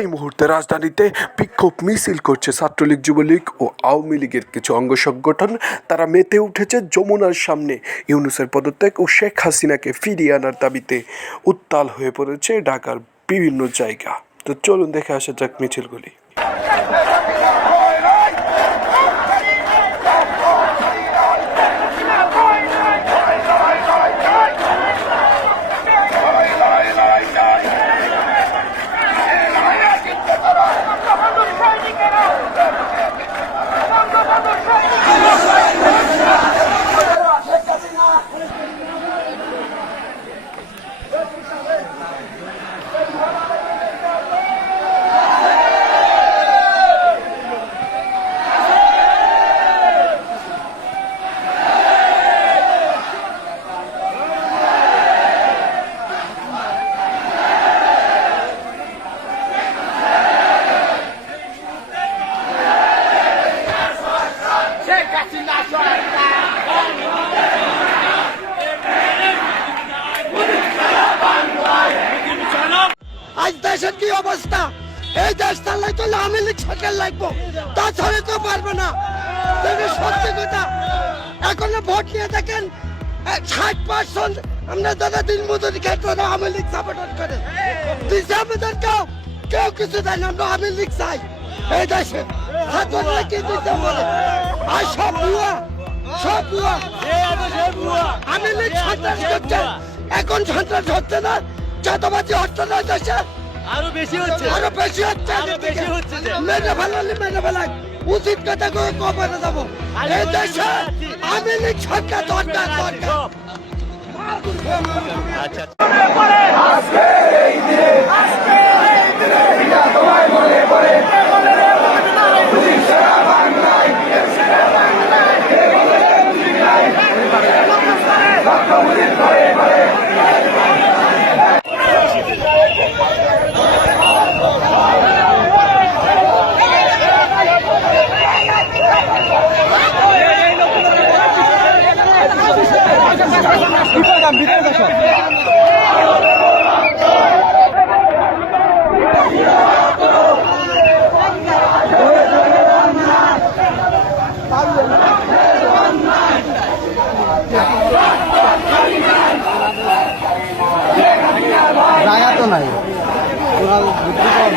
এই মুহূর্তে রাজধানীতে বিক্ষোভ মিছিল করছে ছাত্রলীগ, যুবলীগ ও আওয়ামী লীগের কিছু অঙ্গ সংগঠন। তারা মেতে উঠেছে যমুনার সামনে। ইউনূসের পদত্যাগ ও শেখ হাসিনাকে ফিরিয়ে আনার দাবিতে উত্তাল হয়ে পড়েছে ঢাকার বিভিন্ন জায়গা। তো চলুন দেখে আসা যাক মিছিলগুলি। আজ দেশের কি অবস্থা? এই দেশ চালাই চলে আওয়ামী লীগ সরকার লাগবো, তাছাড়া তো পারবে না। সত্যি কথা, এখন ভোট নিয়ে দেখেন 60% আমরা দাদা দিন মজুরি ক্ষেত্রে আওয়ামী লীগ সাপোর্ট করে দিচ্ছে। আমাদের কেউ কিছু দেয় না, আমরা আওয়ামী লীগ চাই এই দেশে। ছাত্ররা কি দিচ্ছে বলে আর সব ভুয়া, সব ভুয়া। আওয়ামী লীগ সন্ত্রাস করছে, এখন সন্ত্রাস হচ্ছে না, চাঁদাবাজি হচ্ছে না দেশে, আরো বেশি হচ্ছে, আরো বেশি হচ্ছে, মেরে ফেলালে মেরে ফেলাই। উচিত কথা করে কবরে যাবো। এই দেশে আওয়ামী লীগ সরকার দরকার দরকার। আচ্ছা জায়গা তো নাই, ওরা বুদ্ধি কম।